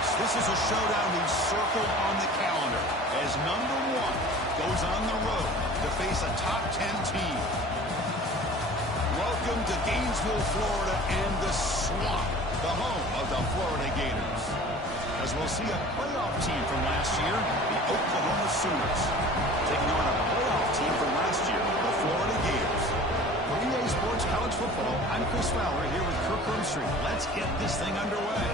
This is a showdown we've circled on the calendar as number 1 goes on the road to face a top 10 team. Welcome to Gainesville, Florida, and the Swamp, the home of the Florida Gators. As we'll see a playoff team from last year, the Oklahoma Sooners, taking on a playoff team from last year, the Florida Gators. For EA Sports College Football, I'm Chris Fowler here with Kirk Herbstreit. Let's get this thing underway.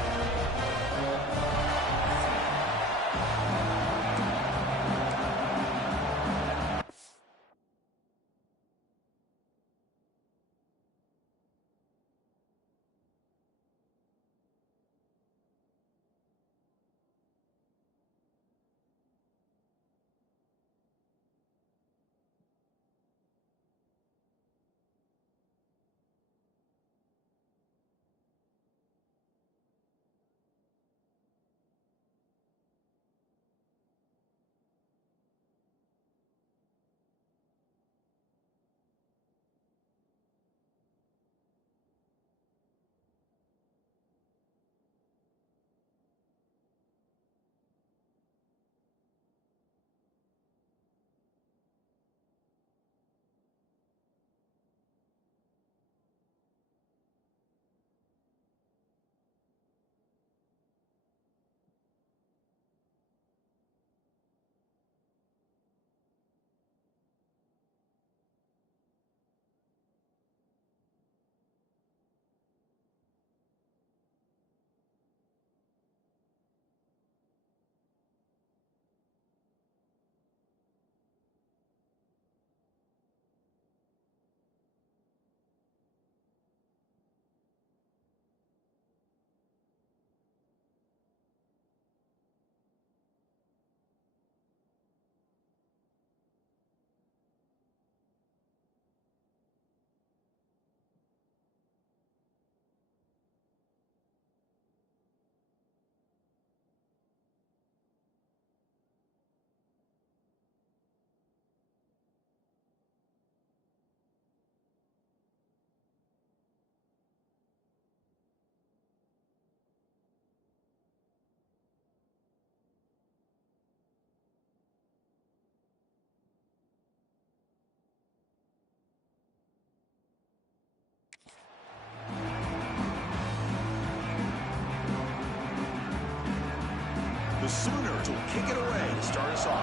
The Sooners will kick it away to start us off.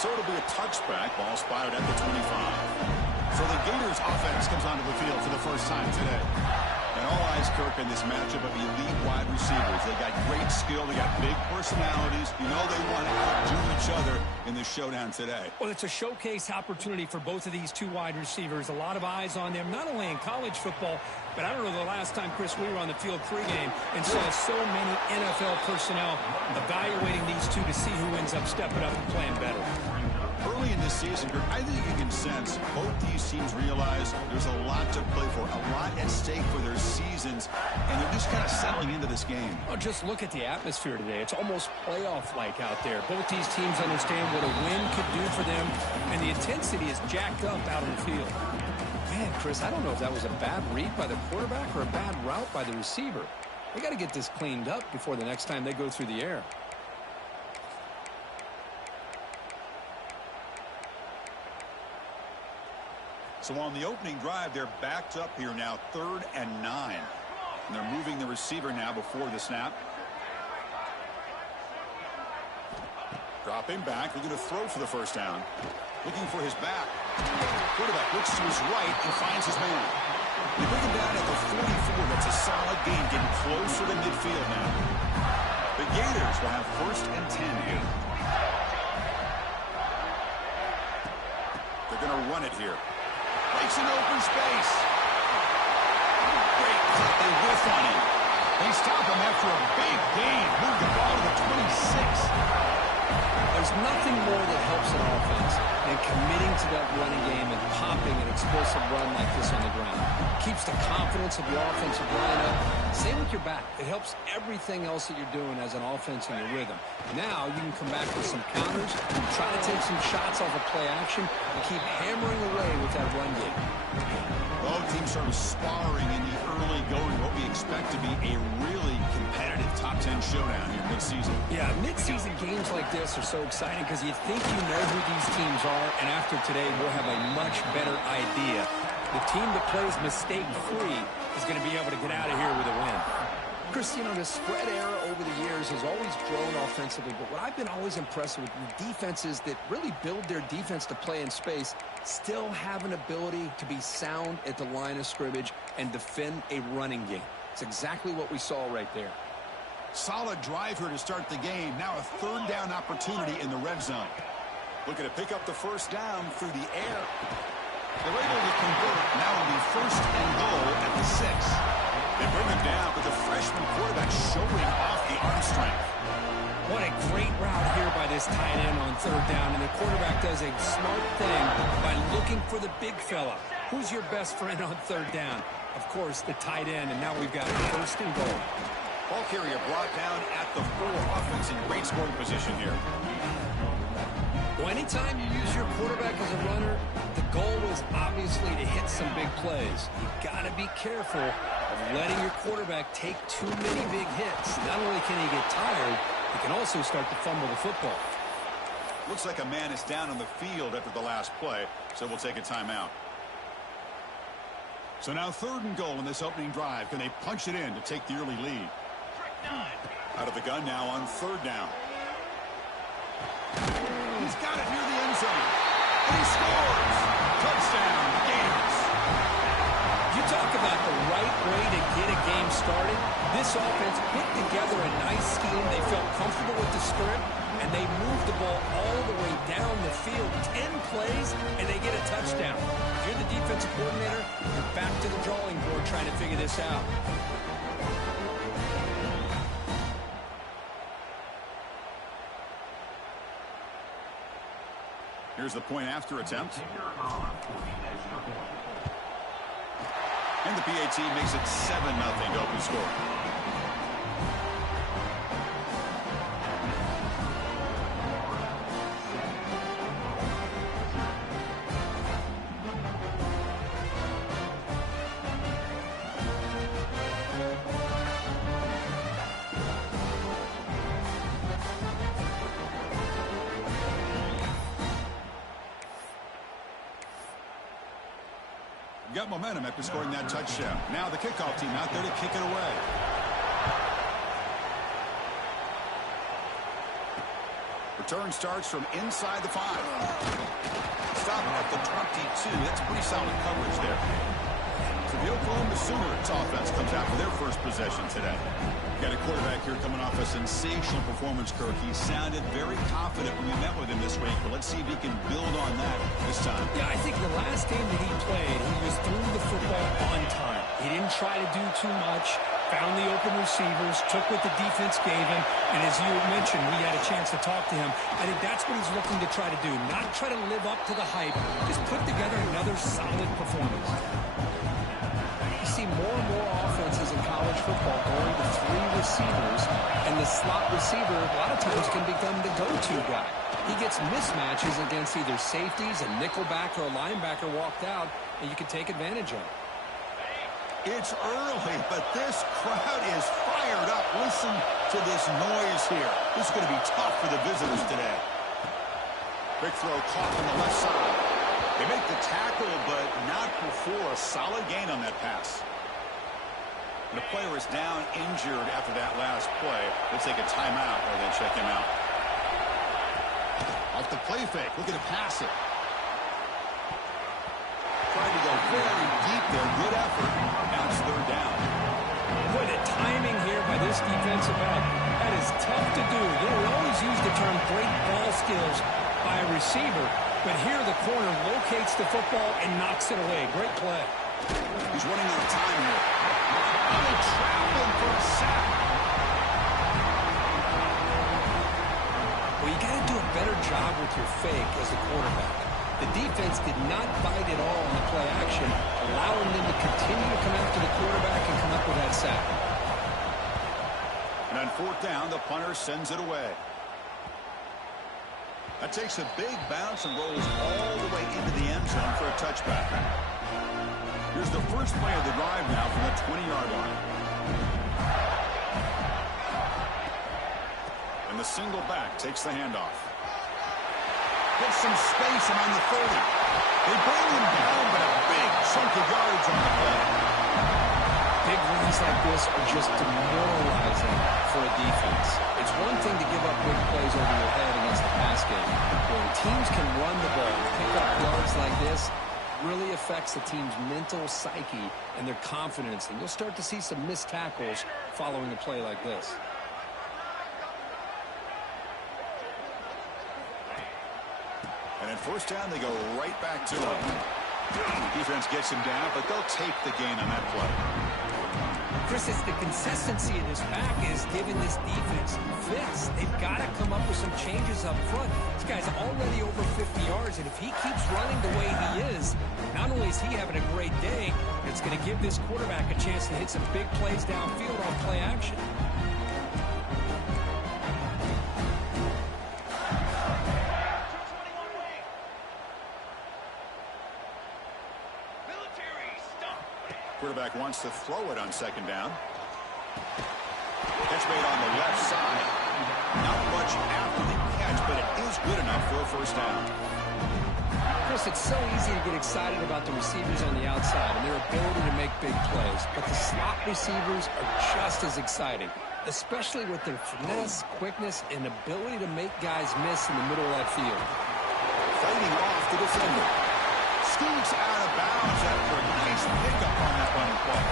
So it'll be a touchback. Ball spotted at the 25. So the Gators offense comes onto the field for the first time today. And all eyes, Kirk, in this matchup of elite wide receivers. They got great skill. They got big personalities. You know they want to outdo each other in this showdown today. Well, it's a showcase opportunity for both of these two wide receivers. A lot of eyes on them, not only in college football, but I don't know the last time, Chris, we were on the field pregame and saw so many NFL personnel evaluating these two to see who ends up stepping up and playing better. Early in this season, Kirk, I think you can sense both these teams realize there's a lot to play for, a lot at stake for their seasons, and they're just kind of settling into this game. Oh, just look at the atmosphere today. It's almost playoff-like out there. Both these teams understand what a win could do for them, and the intensity is jacked up out on the field. Man, Chris, I don't know if that was a bad read by the quarterback or a bad route by the receiver. They got to get this cleaned up before the next time they go through the air. So on the opening drive, they're backed up here now, 3rd and 9. And they're moving the receiver now before the snap. Dropping back, looking to throw for the first down. Looking for his back. Quarterback looks to his right and finds his man. They bring him down at the 44. That's a solid gain, getting closer to midfield now. The Gators will have 1st and 10 here. They're going to run it here. Breaks an open space. Great cut. They whiff on him. They stop him after a big gain. Move the ball to the 26. There's nothing more that helps an offense than committing to that running game and popping an explosive run like this on the ground. keeps the confidence of your offensive line up. Same with your back. It helps everything else that you're doing as an offense in your rhythm. Now you can come back with some counters, try to take some shots off of play action, and keep hammering away with that run game. Both teams sort of sparring in the early going, what we expect to be a really competitive top 10 showdown here mid-season. Yeah, mid-season games like this are so exciting because you think you know who these teams are, and after today we'll have a much better idea. The team that plays mistake-free is going to be able to get out of here with a win. Chris, you know, the spread era over the years has always grown offensively, but what I've been always impressed with defenses that really build their defense to play in space still have an ability to be sound at the line of scrimmage and defend a running game. It's exactly what we saw right there. Solid drive here to start the game. Now a third down opportunity in the red zone. Looking to pick up the first down through the air. They're able to convert. Now it'll be first and goal at the 6. They bring him down, but the freshman quarterback showing off the arm strength. What a great route here by this tight end on third down, and the quarterback does a smart thing by looking for the big fella. Who's your best friend on third down? Of course, the tight end, and now we've got first and goal. Ball carrier brought down at the 4. Offense in great scoring position here. Well, anytime you use your quarterback as a runner, the goal is obviously to hit some big plays. You got to be careful of letting your quarterback take too many big hits. Not only can he get tired, he can also start to fumble the football. Looks like a man is down on the field after the last play, so we'll take a timeout. So now third and goal in this opening drive. Can they punch it in to take the early lead? Out of the gun now on third down. He's got it near the end zone. And he scores! Touchdown, Gators! You talk about the right way to get a game started. This offense put together a nice scheme. They felt comfortable with the script, and they moved the ball all the way down the field. 10 plays, and they get a touchdown. If you're the defensive coordinator, you're back to the drawing board trying to figure this out. Here's the point after attempt. And the PAT makes it 7-0 to open score. Got momentum after scoring that touchdown. Now the kickoff team out there to kick it away. Return starts from inside the 5. Stop at the 22. That's pretty solid coverage there. So the Oklahoma Sooners offense comes out for their first possession today. Got a quarterback here coming off a sensational performance, Kirk. He sounded very confident when we met with him this week, but let's see if he can build on that this time. Yeah, I think the last game that he played, he was through the football on time. He didn't try to do too much, found the open receivers, took what the defense gave him, and as you mentioned, we had a chance to talk to him. I think that's what he's looking to try to do, not try to live up to the hype, just put together another solid performance. You see more and more offenses in college football going to 3 receivers, and the slot receiver a lot of times can become the go-to guy. He gets mismatches against either safeties, a nickelback, or a linebacker walked out, and you can take advantage of it. It's early, but this crowd is fired up. Listen to this noise here. This is going to be tough for the visitors today. Big throw caught on the left side. They make the tackle, but not before a solid gain on that pass. And the player is down injured after that last play. They'll take a timeout or they check him out. Off the play fake, looking to pass it. Trying to go very deep there. Good effort. Now it's third down. Boy, the timing here by this defensive back, that is tough to do. You know, we always use the term great ball skills by a receiver, but here the corner locates the football and knocks it away. Great play. He's running out of time here. Oh, they trap him for a sack. Well, you got to do a better job with your fake as a quarterback. The defense did not bite at all on the play action, allowing them to continue to come after the quarterback and come up with that sack. And on fourth down, the punter sends it away. That takes a big bounce and rolls all the way into the end zone for a touchback. Here's the first play of the drive now from the 20-yard line. And the single back takes the handoff. Gets some space among the 30. They bring him down, but a big chunk of yards on the play. Big runs like this are just demoralizing for a defense. It's one thing to give up big plays over your head against the pass game. When teams can run the ball and pick up yards like this, really affects the team's mental psyche and their confidence. And you'll start to see some missed tackles following a play like this. And at first down, they go right back to him. Defense gets him down, but they'll take the gain on that play. Chris, it's the consistency in this pack is giving this defense fits. They've got to come up with some changes up front. This guy's already over 50 yards, and if he keeps running the way he is, not only is he having a great day, it's going to give this quarterback a chance to hit some big plays downfield on play action. Quarterback wants to throw it on second down. Catch made on the left side. Not much after the catch, but it is good enough for a first down. Chris, it's so easy to get excited about the receivers on the outside and their ability to make big plays, but the slot receivers are just as exciting, especially with their finesse, quickness, and ability to make guys miss in the middle of that field. Fighting off the defender. Scoots out of bounds after a nice pickup on that running play.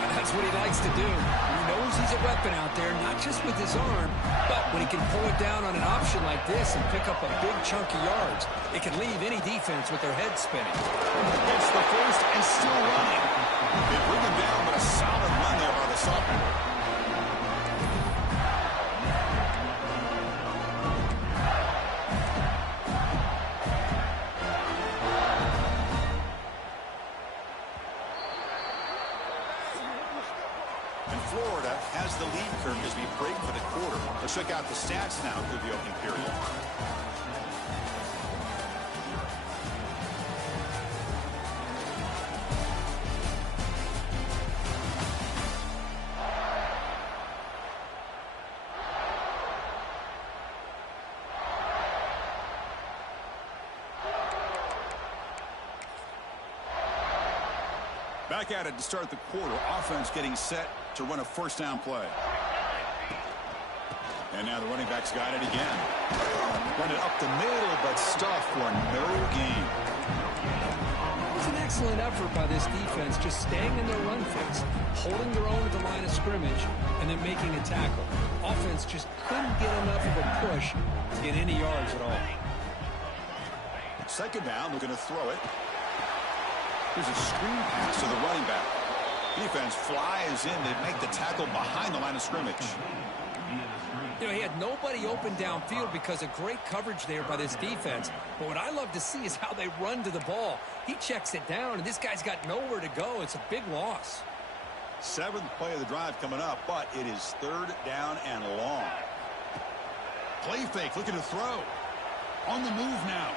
And that's what he likes to do. He knows he's a weapon out there, not just with his arm, but when he can pull it down on an option like this and pick up a big chunk of yards, it can leave any defense with their head spinning. Gets the first and still running. They bring him down, but a solid run there by the sophomore. Florida has the lead curve as we break for the quarter. Let's check out the stats now through the opening period. Back at it to start the quarter. Offense getting set to run a first down play. And now the running back's got it again. Run it up the middle, but stuff for no gain. It was an excellent effort by this defense, just staying in their run fix, holding their own at the line of scrimmage, and then making a tackle. Offense just couldn't get enough of a push to get any yards at all. Second down, looking to throw it. Here's a screen pass to the running back. Defense flies in to make the tackle behind the line of scrimmage. You know, he had nobody open downfield because of great coverage there by this defense. But what I love to see is how they run to the ball. He checks it down, and this guy's got nowhere to go. It's a big loss. Seventh play of the drive coming up, but it is third down and long. Play fake, looking to throw. On the move now.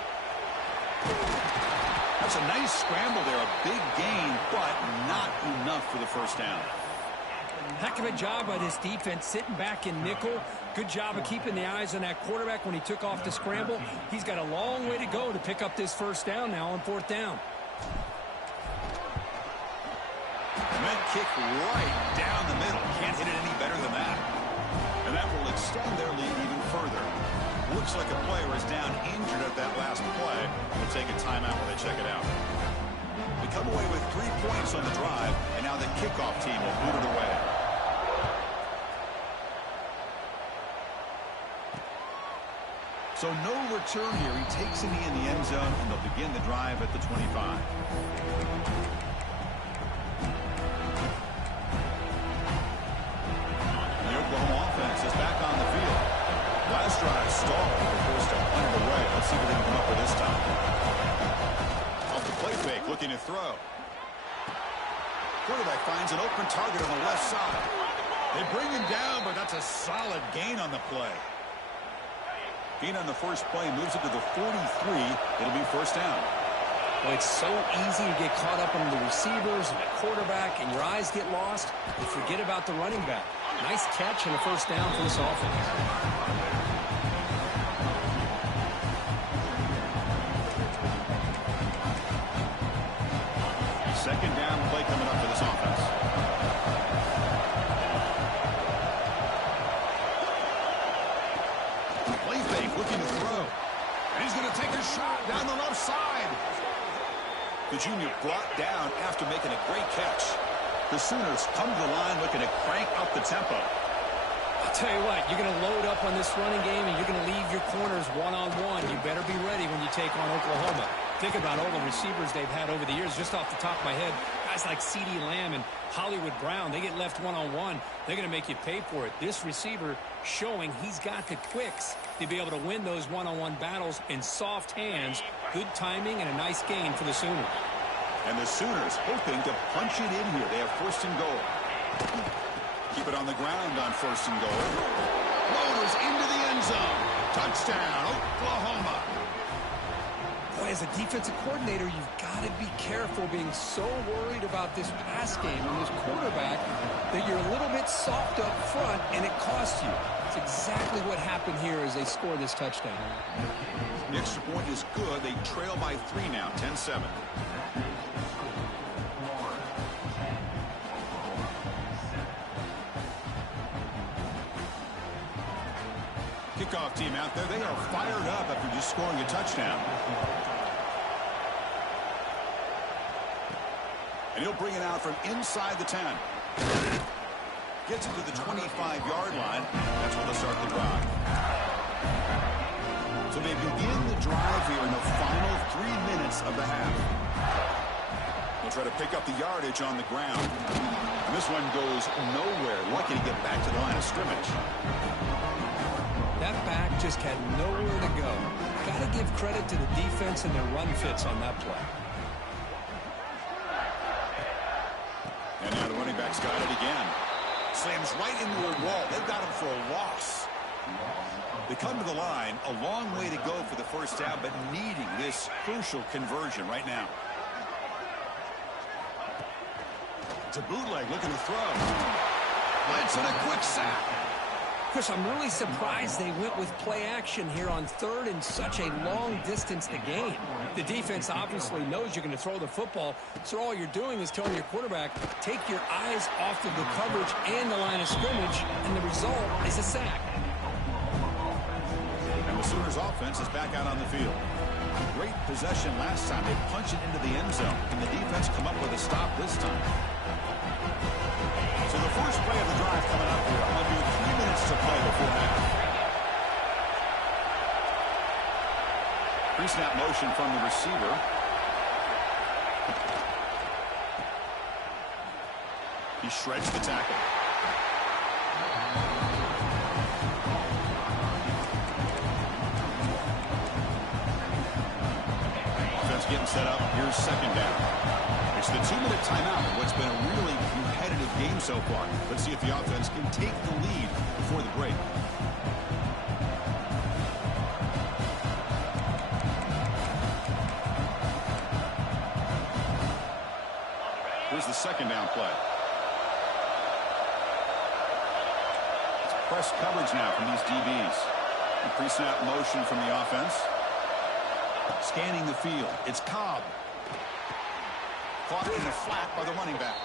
That's a nice scramble there, a big gain, but not enough for the first down. Heck of a job by this defense sitting back in nickel. Good job of keeping the eyes on that quarterback when he took off the scramble. He's got a long way to go to pick up this first down now on fourth down. And that kick right down the middle. Can't hit it any better than that. And that will extend their lead even further. Looks like a player is down injured at that last play. We'll take a timeout while they check it out. We come away with 3 points on the drive, and now the kickoff team will boot it away. So no return here. He takes a knee in the end zone, and they'll begin the drive at the 25. The Oklahoma offense is back on the field. Last drive stalled. They're forced to punt it away. Let's see what they can come up with this time. Quarterback finds an open target on the left side. They bring him down, but that's a solid gain on the play. Gain on the first play moves it to the 43. It'll be first down. Well, it's so easy to get caught up on the receivers and the quarterback, and your eyes get lost. You forget about the running back. Nice catch and a first down for this offense. Second down play coming up for this offense. Play fake, looking to throw. And he's going to take a shot down the left side. The junior brought down after making a great catch. The Sooners come to the line looking to crank up the tempo. I'll tell you what, you're going to load up on this running game, and you're going to leave your corners one-on-one. You better be ready when you take on Oklahoma. Think about all the receivers they've had over the years. Just off the top of my head, guys like CeeDee Lamb and Hollywood Brown, they get left one-on-one. They're going to make you pay for it. This receiver showing he's got the quicks to be able to win those one-on-one battles in soft hands. Good timing and a nice gain for the Sooners. And the Sooners hoping to punch it in here. They have first and goal. Keep it on the ground on first and goal. Floaters into the end zone. Touchdown, Oklahoma. Boy, as a defensive coordinator, you've got to be careful being so worried about this pass game and this quarterback that you're a little bit soft up front, and it costs you. It's exactly what happened here as they score this touchdown. The extra point is good. They trail by 3 now, 10-7. Kickoff team out there. They are fired up after just scoring a touchdown. And he'll bring it out from inside the 10. Gets it to the 25-yard line. That's where they'll start the drive. So they begin the drive here in the final 3 minutes of the half. They'll try to pick up the yardage on the ground. And this one goes nowhere. Lucky to get back to the line of scrimmage. That back just had nowhere to go. Got to give credit to the defense and their run fits on that play. And now the running back's got it again. Slams right into a wall. They've got him for a loss. They come to the line. A long way to go for the first down, but needing this crucial conversion right now. It's a bootleg looking to throw. Blitz and a quick sack. Chris, I'm really surprised they went with play action here on third and such a long distance to gain. The defense obviously knows you're going to throw the football, so all you're doing is telling your quarterback, take your eyes off of the coverage and the line of scrimmage, and the result is a sack. And the Sooners offense is back out on the field. Great possession last time. They punch it into the end zone, and the defense come up with a stop this time. So the first play of the drive coming up here. Under 3 minutes to play before half. Pre-snap motion from the receiver. He shreds the tackle. Offense getting set up. Here's second down. It's the 2-minute timeout in what's been a really competitive game so far. Let's see if the offense can take the lead before the break. Here's the second down play. It's press coverage now from these DBs. The pre-snap motion from the offense. Scanning the field. It's Cobb. Caught in the flat by the running back.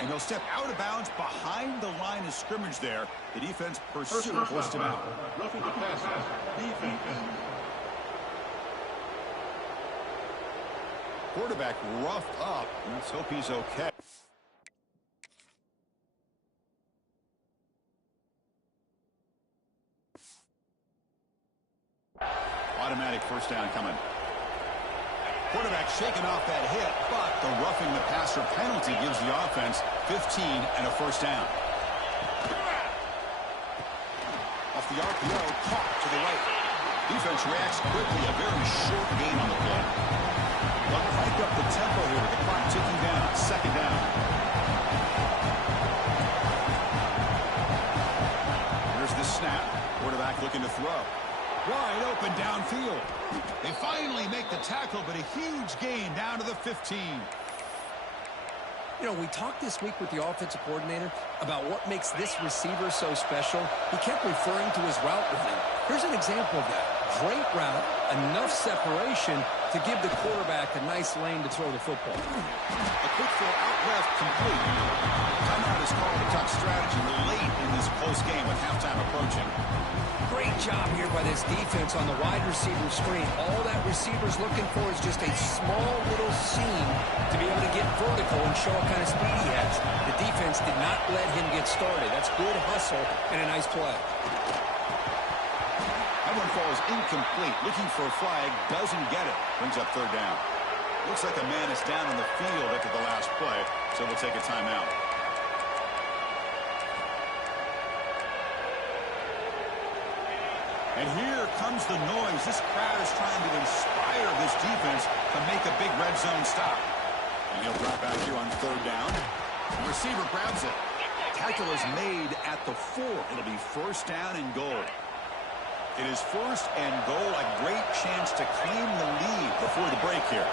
And he'll step out of bounds behind the line of scrimmage there. The defense pursued, forced him out. Roughing the passer. Defense. Quarterback roughed up. Let's hope he's okay. Automatic first down coming. Quarterback shaking off that hit, but the roughing the passer penalty gives the offense 15 and a first down. Off the RPO, caught to the right. Defense reacts quickly, a very short gain on the play. They'll crank up the tempo here with the clock ticking down. Second down. Wide open downfield. They finally make the tackle, but a huge gain down to the 15. You know, we talked this week with the offensive coordinator about what makes this receiver so special. He kept referring to his route running. Here's an example of that. Great route, enough separation to give the quarterback a nice lane to throw the football. A quick throw out left, complete. Timeout is called to talk strategy late in this close game with halftime approaching. Great job here by this defense on the wide receiver screen. All that receiver's looking for is just a small little seam to be able to get vertical and show what kind of speed he has. The defense did not let him get started. That's good hustle and a nice play. That one falls incomplete. Looking for a flag, doesn't get it. Brings up third down. Looks like a man is down on the field after the last play, so we'll take a timeout. And here comes the noise. This crowd is trying to inspire this defense to make a big red zone stop. And he'll drop back here on third down. The receiver grabs it. Tackle is made at the 4. It'll be first down and goal. It is first and goal. A great chance to claim the lead before the break here.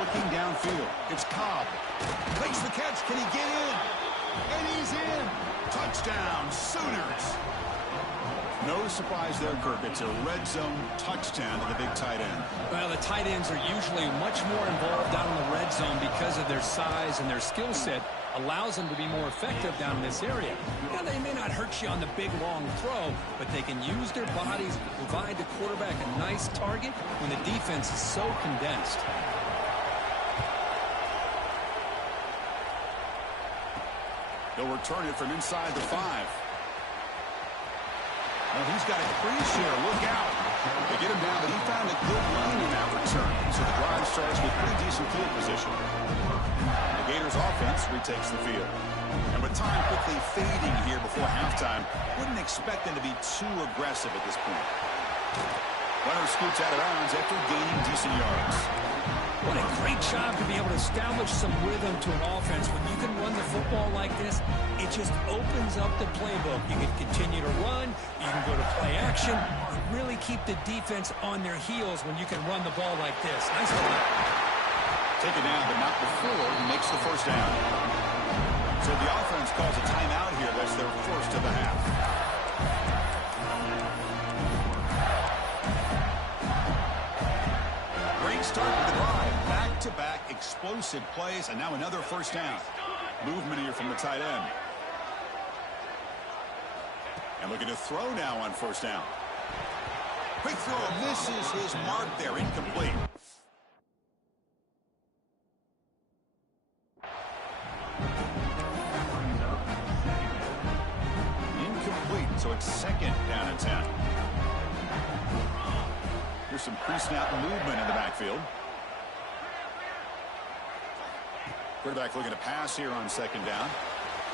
Looking downfield. It's Cobb. Makes the catch. Can he get in? And he's in. Touchdown, Sooners. No surprise there, Kirk. It's a red zone touchdown to the big tight end. Well, the tight ends are usually much more involved down in the red zone because of their size and their skill set allows them to be more effective down in this area. Now, they may not hurt you on the big, long throw, but they can use their bodies to provide the quarterback a nice target when the defense is so condensed. He'll return it from inside the 5. Well, he's got a crease here. Look out. They get him down, but he found a good lane in that return. So the drive starts with pretty decent field position. The Gators offense retakes the field. And with time quickly fading here before halftime, wouldn't expect them to be too aggressive at this point. Runner scoots out of bounds after gaining decent yards. What a great job to be able to establish some rhythm to an offense. When you can run the football like this, it just opens up the playbook. You can continue to run. You can go to play action. You really keep the defense on their heels when you can run the ball like this. Nice play. Take it down, but not before he makes the first down. So the offense calls a timeout here. That's their first of the half. Great start to the drive. Back-to-back explosive plays, and now another first down. Movement here from the tight end. And looking to throw now on first down. Quick throw misses his mark there. Incomplete. Incomplete, so it's second down and 10. Here's some pre-snap movement in the backfield. Quarterback looking to pass here on second down.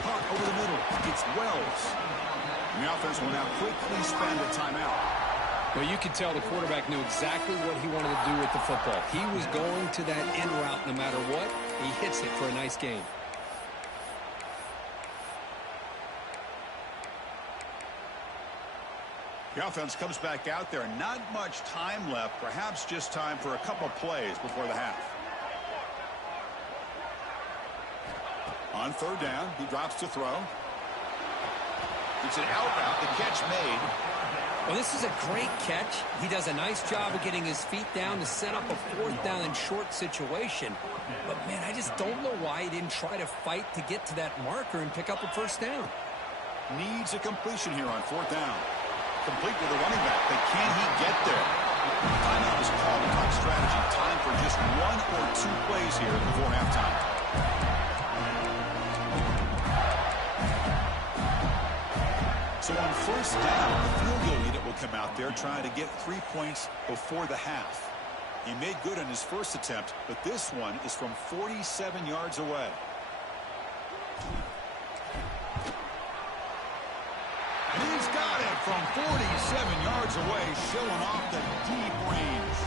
Caught over the middle. It's Wells. And the offense will now quickly spend a timeout. Well, you could tell the quarterback knew exactly what he wanted to do with the football. He was going to that end route no matter what. He hits it for a nice gain. The offense comes back out there. Not much time left. Perhaps just time for a couple plays before the half. On third down, he drops to throw. It's an out route. The catch made. Well, this is a great catch. He does a nice job of getting his feet down to set up a fourth down and short situation. But, man, I just don't know why he didn't try to fight to get to that marker and pick up a first down. Needs a completion here on fourth down. Complete with the running back, but can he get there? Timeout is called to talk strategy. Time for just 1 or 2 plays here before halftime. So on first down, the field goal unit will come out there trying to get 3 points before the half. He made good on his first attempt, but this one is from 47 yards away. And he's got it from 47 yards away, showing off the deep range.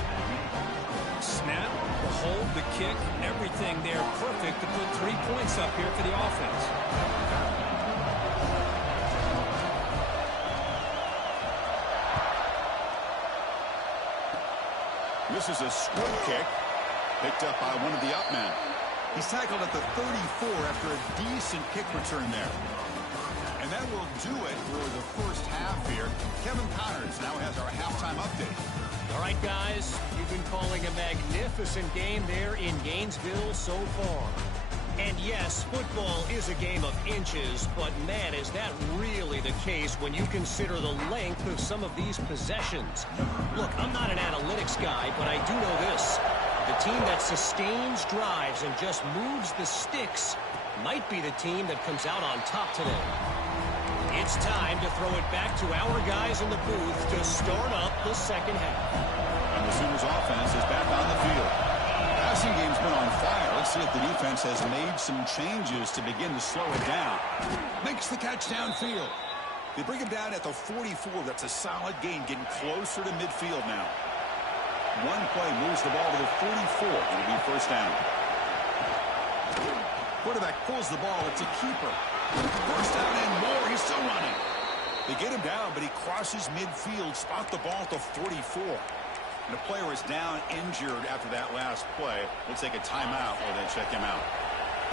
Snap, the hold, the kick, everything there perfect to put 3 points up here for the offense. This is a squib kick picked up by one of the up men. He's tackled at the 34 after a decent kick return there. And that will do it for the first half here. Kevin Connors now has our halftime update. All right, guys, you've been calling a magnificent game there in Gainesville so far. And yes, football is a game of inches, but man, is that really the case when you consider the length of some of these possessions. Look, I'm not an analytics guy, but I do know this. The team that sustains drives and just moves the sticks might be the team that comes out on top today. It's time to throw it back to our guys in the booth to start up the second half. And the Sooners offense is back on the field. Passing game's been on fire. Let's see if the defense has made some changes to begin to slow it down. Makes the catch downfield. They bring him down at the 44. That's a solid gain, getting closer to midfield now. One play moves the ball to the 44. It'll be first down. Quarterback pulls the ball. It's a keeper. First down and more. He's still running. They get him down, but he crosses midfield. Spot the ball at the 44. And the player is down injured after that last play. We'll take a timeout while they check him out.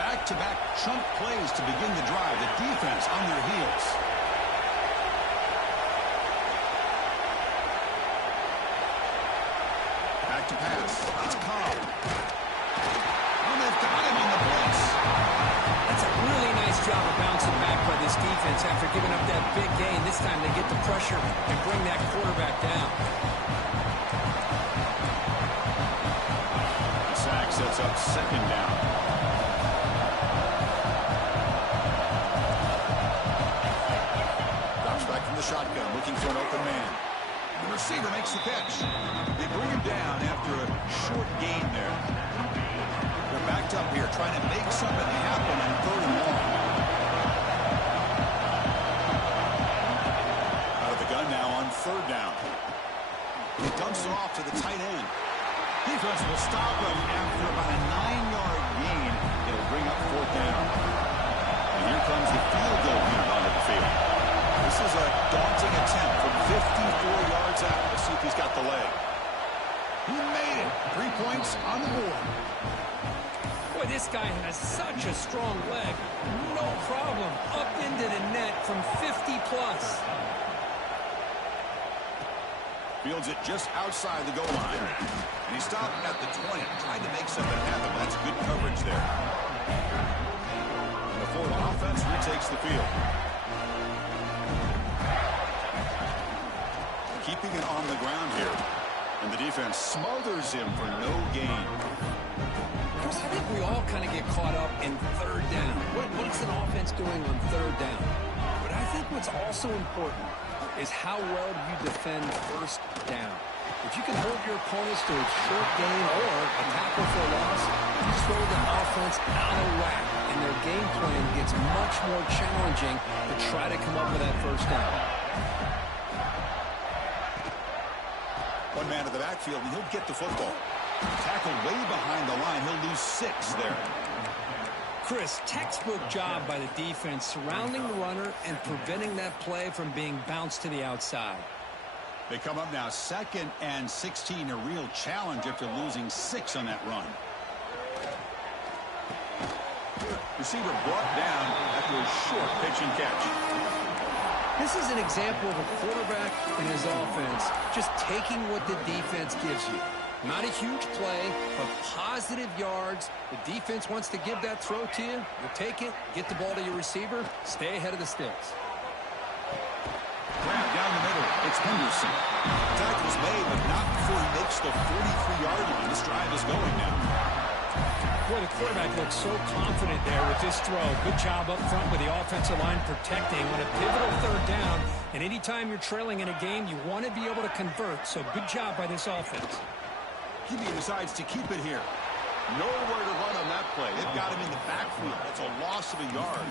Back-to-back chunk plays to begin the drive. The defense on their heels. Back to pass. It's Cobb. Oh, they've got him on the blitz. That's a really nice job of bouncing back by this defense after giving up that big gain. This time they get the pressure and bring that quarterback down. Sets up second down. Drops back from the shotgun, looking for an open man. The receiver makes the catch. They bring him down after a short gain there. They're backed up here, trying to make something happen on third and long. Out of the gun now on third down. He dumps it off to the tight end. Defense will stop him after about a 9-yard gain. It'll bring up fourth down. And here comes the field goal unit onto the field. This is a daunting attempt from 54 yards out. Let's see if he's got the leg. He made it. 3 points on the board. Boy, this guy has such a strong leg. No problem. Up into the net from 50-plus. Fields it just outside the goal line. And he stopped at the 20, trying to make something happen. That's good coverage there. And the Florida offense retakes the field. Keeping it on the ground here. And the defense smothers him for no gain. Chris, I think we all kind of get caught up in third down. What's an offense doing on third down? But I think what's also important is how well do you defend first down. If you can hold your opponents to a short gain or a tackle for a loss, you throw the offense out of whack, and their game plan gets much more challenging to try to come up with that first down. One man in the backfield, and he'll get the football. Tackled way behind the line. He'll lose 6 there. Chris, textbook job by the defense surrounding the runner and preventing that play from being bounced to the outside. They come up now 2nd and 16, a real challenge after losing 6 on that run. Receiver brought down after a short pitch and catch. This is an example of a quarterback and his offense just taking what the defense gives you. Not a huge play, but positive yards. The defense wants to give that throw to you. You take it, get the ball to your receiver, stay ahead of the sticks. Grab down the middle. It's Henderson. Tackle's made, but not before he makes the 43-yard line. This drive is going now. Boy, the quarterback looks so confident there with this throw. Good job up front with the offensive line protecting on a pivotal third down. And anytime you're trailing in a game, you want to be able to convert. So good job by this offense. He decides to keep it here. Nowhere to run on that play. They've got him in the backfield. That's a loss of a yard.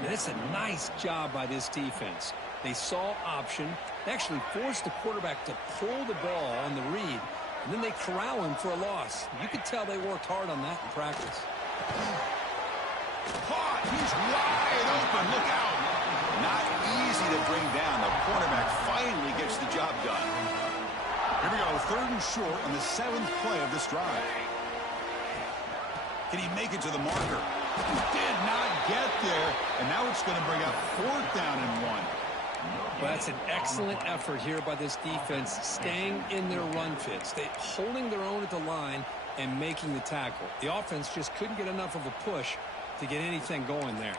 And it's a nice job by this defense. They saw option. They actually forced the quarterback to pull the ball on the read. And then they corral him for a loss. You could tell they worked hard on that in practice. Caught. He's wide open. Look out. Not easy to bring down. The cornerback finally gets the job done. Here we go, 3rd and short on the 7th play of this drive. Can he make it to the marker? He did not get there, and now it's going to bring up 4th down and 1. Well, that's an excellent effort here by this defense, staying in their run fits. They holding their own at the line and making the tackle. The offense just couldn't get enough of a push to get anything going there.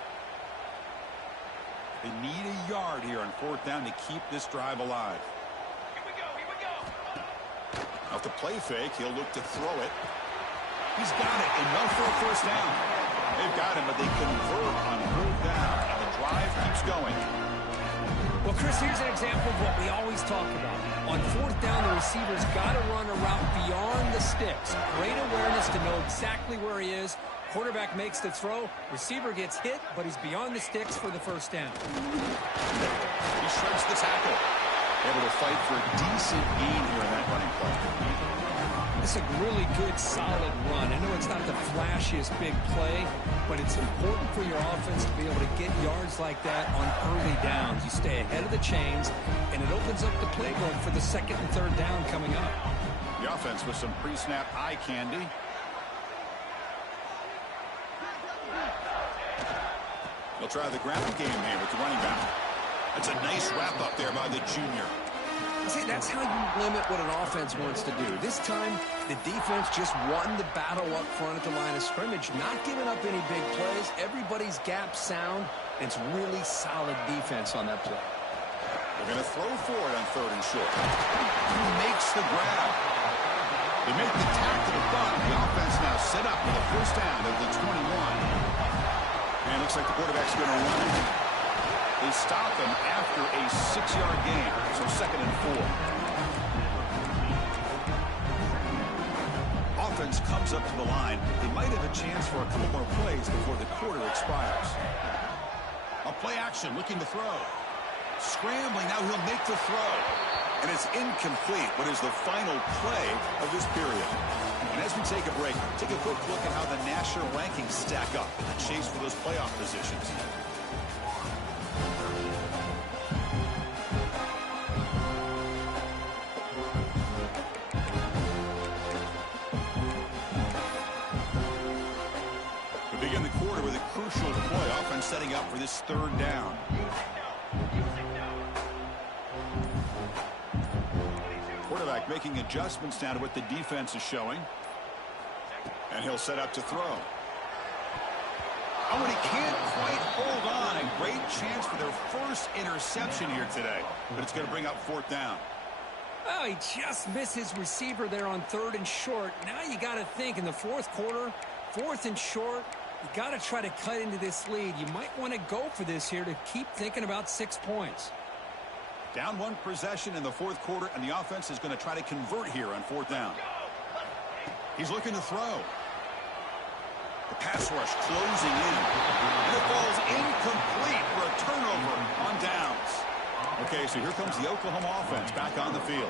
They need a yard here on 4th down to keep this drive alive. Here we go. Off the play fake, he'll look to throw it. He's got it, enough for a 1st down. They've got him, but they convert on 4th down, and the drive keeps going. Well, Chris, here's an example of what we always talk about. On 4th down, the receiver's got to run a route beyond the sticks. Great awareness to know exactly where he is. Quarterback makes the throw. Receiver gets hit, but he's beyond the sticks for the 1st down. He shreds the tackle. Able to fight for a decent gain here in that running play. It's a really good, solid run. I know it's not the flashiest big play, but it's important for your offense to be able to get yards like that on early downs. You stay ahead of the chains, and it opens up the playbook for the 2nd and 3rd down coming up. The offense with some pre-snap eye candy. They'll try the ground game here with the running back. That's a nice wrap-up there by the junior. See, that's how you limit what an offense wants to do. This time, the defense just won the battle up front at the line of scrimmage, not giving up any big plays. Everybody's gap sound. It's really solid defense on that play. They're going to throw for it on 3rd and short. He makes the grab. They make the tackle, but the offense now set up for the 1st down of the 21. And it looks like the quarterback's going to run it. They stop him after a 6-yard gain, so 2nd and 4. Offense comes up to the line. They might have a chance for a couple more plays before the quarter expires. A play action, looking to throw. Scrambling, now he'll make the throw. And it's incomplete, what is the final play of this period. And as we take a break, take a quick look at how the national rankings stack up in the chase for those playoff positions. We begin the quarter with a crucial play, offense setting up for this 3rd down. Quarterback making adjustments now to what the defense is showing. And he'll set up to throw. Oh, and he can't quite hold on. A great chance for their 1st interception here today. But it's going to bring up 4th down. Oh, he just missed his receiver there on 3rd and short. Now you got to think in the 4th quarter, 4th and short, you got to try to cut into this lead. You might want to go for this here to keep thinking about 6 points. Down 1 possession in the 4th quarter, and the offense is going to try to convert here on 4th down. He's looking to throw. The pass rush closing in. And it falls incomplete for a turnover on downs. Okay, so here comes the Oklahoma offense back on the field.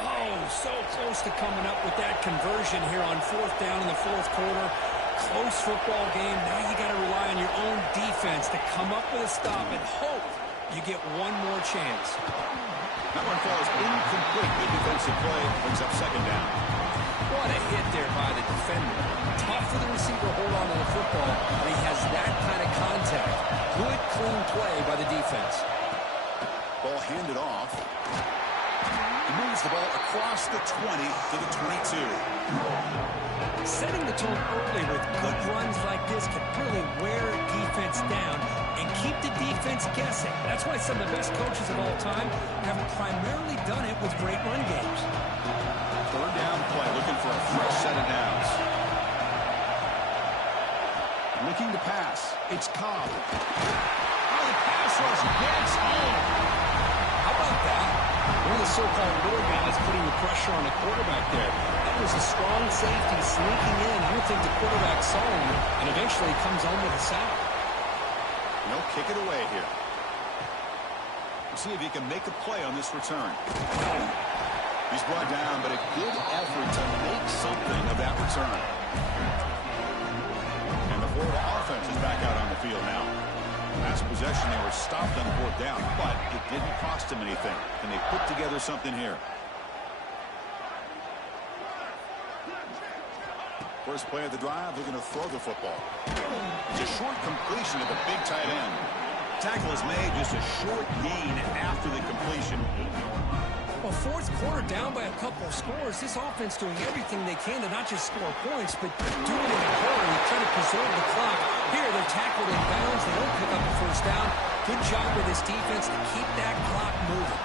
Oh, so close to coming up with that conversion here on 4th down in the 4th quarter. Close football game. Now you got to rely on your own defense to come up with a stop and hope you get one more chance. That one falls incomplete. Good defensive play. Brings up 2nd down. What a hit there by the defender. Tough for the receiver to hold on to the football, but he has that kind of contact. Good, clean play by the defense. Ball handed off. He moves the ball across the 20 to the 22. Setting the tone early with good runs like this can really wear a defense down and keep the defense guessing. That's why some of the best coaches of all time have primarily done it with great run games. 3rd down play, looking for a fresh set of downs. Looking to pass. It's Cobb. Oh, the pass rush gets home. How about that? One of the so-called little guys putting the pressure on the quarterback there. That was a strong safety sneaking in. I don't think the quarterback saw him, and eventually comes home with a sack. And they'll kick it away here. We'll see if he can make a play on this return. He's brought down, but a good effort to make something of that return. And the Florida offense is back out on the field now. Last possession, they were stopped on 4th down, but it didn't cost them anything. Can they put together something here? First play of the drive, they're going to throw the football. It's a short completion of the big tight end. Tackle is made, just a short gain after the completion. Well, fourth quarter down by a couple of scores. This offense doing everything they can to not just score points, but do it in a hurry, try to preserve the clock. Here, they're tackled in bounds. They don't pick up the first down. Good job with this defense to keep that clock moving.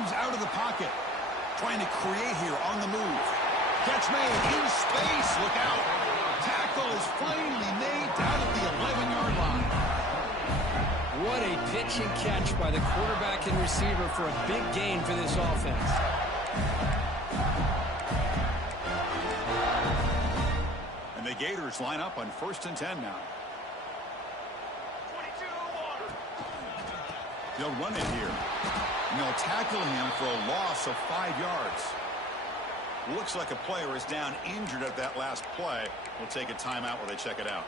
Moves out of the pocket. Trying to create here on the move. Catch made in space. Look out. Tackle is finally made down at the 11-yard line. What a pitch and catch by the quarterback and receiver for a big gain for this offense. And the Gators line up on 1st and 10 now. They'll run it here. And they'll tackle him for a loss of 5 yards. Looks like a player is down injured at that last play. We'll take a timeout while they check it out.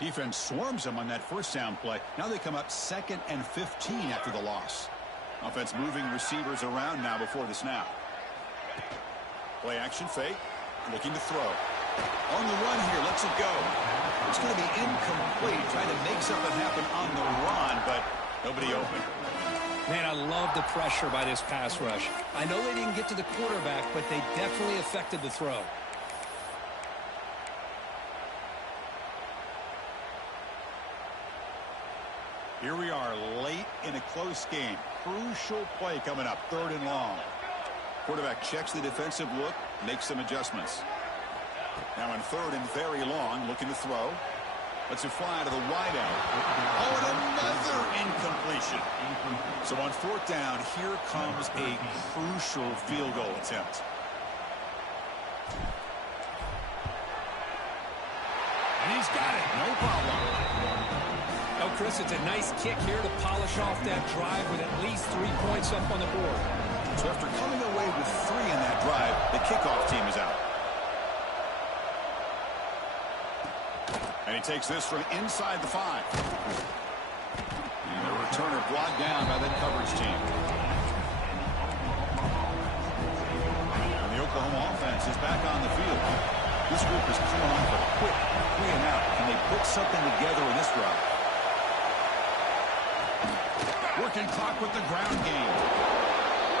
Defense swarms them on that first down play. Now they come up 2nd and 15 after the loss. Offense moving receivers around now before the snap. Play action fake. Looking to throw. On the run here. Lets it go. It's going to be incomplete. Trying to make something happen on the run, but nobody open. Man, I love the pressure by this pass rush. I know they didn't get to the quarterback, but they definitely affected the throw. Here we are late in a close game. Crucial play coming up, 3rd and long. Quarterback checks the defensive look, makes some adjustments. Now in 3rd and very long, looking to throw. Lets it fly to the wideout. Oh, and another incompletion. So on 4th down, here comes a crucial field goal attempt. And he's got it. No problem. Oh, Chris, it's a nice kick here to polish off that drive with at least 3 points up on the board. So after coming away with 3 in that drive, the kickoff team is out. And he takes this from inside the 5. And the returner brought down by that coverage team. And the Oklahoma offense is back on the field. This group is coming off a quick 3 and out. Can they put something together in this drive? Working clock with the ground game.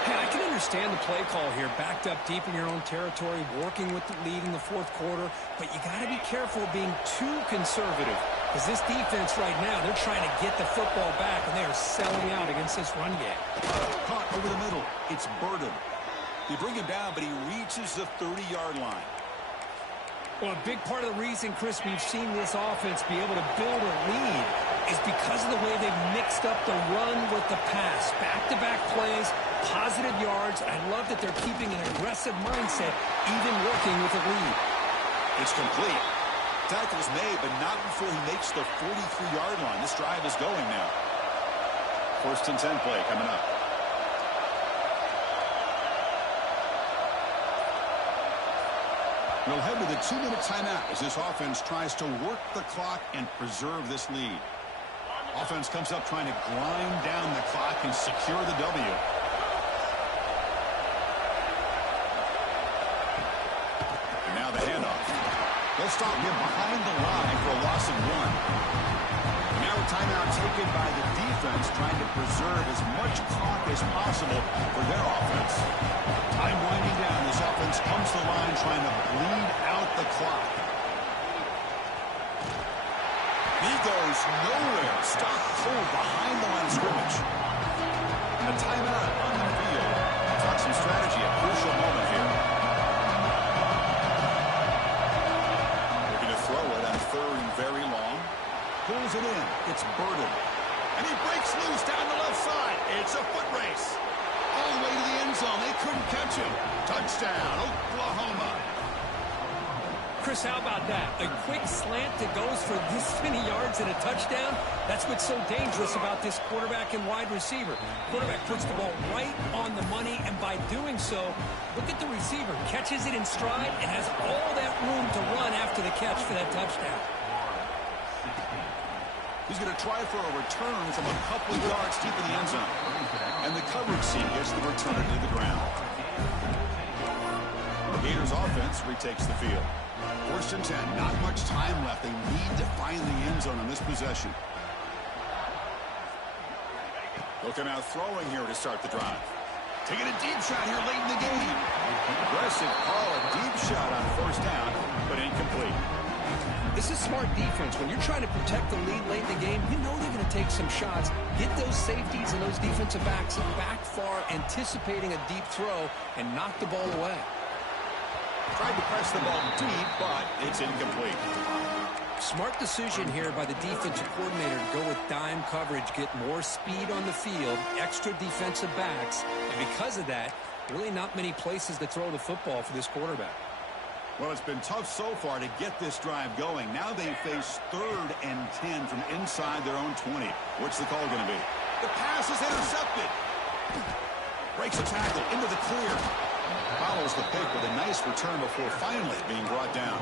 Hey, I can understand the play call here. Backed up deep in your own territory, working with the lead in the 4th quarter. But you got to be careful being too conservative. Because this defense right now, they're trying to get the football back, and they are selling out against this run game. Caught over the middle. It's Burden. They bring him down, but he reaches the 30-yard line. Well, a big part of the reason, Chris, we've seen this offense be able to build a lead is because of the way they've mixed up the run with the pass. Back-to-back plays, positive yards. I love that they're keeping an aggressive mindset, even working with a lead. It's complete. Tackle's made, but not before he makes the 43-yard line. This drive is going now. 1st and 10 play coming up. We'll head to the 2-minute timeout as this offense tries to work the clock and preserve this lead. Offense comes up trying to grind down the clock and secure the W. And now the handoff. They'll stop him behind the line for a loss of 1. Now a timeout taken by the defense trying to preserve as much clock as possible for their offense. Time winding down. This offense comes to the line trying to bleed out the clock. He goes nowhere. Stop cold behind the line of scrimmage. A timeout on the field. Talk some strategy. A crucial moment here. Looking to throw it on 3rd and very long. Pulls it in. It's Burden. And he breaks loose down the left side. It's a foot race. All the way to the end zone. They couldn't catch him. Touchdown, Oklahoma. Chris, how about that? A quick slant that goes for this many yards and a touchdown? That's what's so dangerous about this quarterback and wide receiver. Quarterback puts the ball right on the money, and by doing so, look at the receiver. Catches it in stride and has all that room to run after the catch for that touchdown. He's going to try for a return from a couple of yards deep in the end zone. And the coverage seam gets the returner to the ground. The Gators offense retakes the field. 1st and 10. Not much time left. They need to find the end zone on this possession. Looking out throwing here to start the drive. Taking a deep shot here late in the game. Aggressive call, a deep shot on 1st down, but incomplete. This is smart defense. When you're trying to protect the lead late in the game, you know they're going to take some shots. Get those safeties and those defensive backs back far, anticipating a deep throw, and knock the ball away. Tried to press the ball deep, but it's incomplete. Smart decision here by the defensive coordinator to go with dime coverage, get more speed on the field, extra defensive backs, and because of that, really not many places to throw the football for this quarterback. Well, it's been tough so far to get this drive going. Now they face 3rd and 10 from inside their own 20. What's the call going to be? The pass is intercepted. Breaks a tackle into the clear. Follows the pick with a nice return before finally being brought down.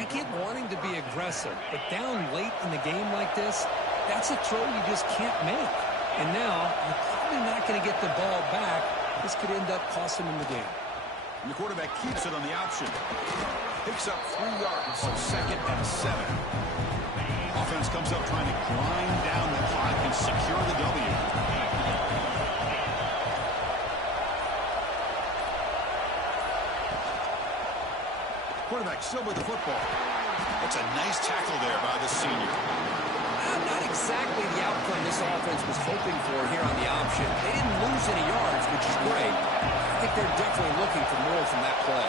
I get wanting to be aggressive, but down late in the game like this, that's a throw you just can't make. And now, you're probably not going to get the ball back. This could end up costing them the game. And the quarterback keeps it on the option. Picks up 3 yards, so 2nd and 7. Offense comes up trying to grind down the clock and secure the W. Quarterback still with the football. That's a nice tackle there by the senior. Not exactly the outcome this offense was hoping for here on the option. They didn't lose any yards, which is great. I think they're definitely looking for more from that play.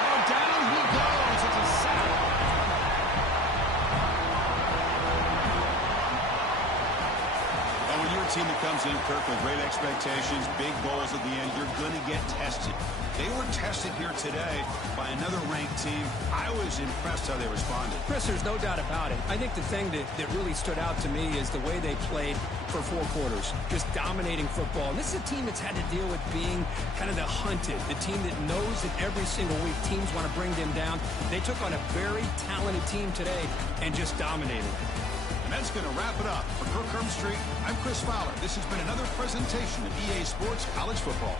Oh, down he goes. It's a sack. And when you're a team that comes in, Kirk, with great expectations, big goals at the end, you're going to get tested. They were tested here today by another ranked team. I was impressed how they responded. Chris, there's no doubt about it. I think the thing that really stood out to me is the way they played for 4 quarters, just dominating football. And this is a team that's had to deal with being kind of the hunted, the team that knows that every single week teams want to bring them down. They took on a very talented team today and just dominated. And that's going to wrap it up. For Kirk Street, I'm Chris Fowler. This has been another presentation of EA Sports College Football.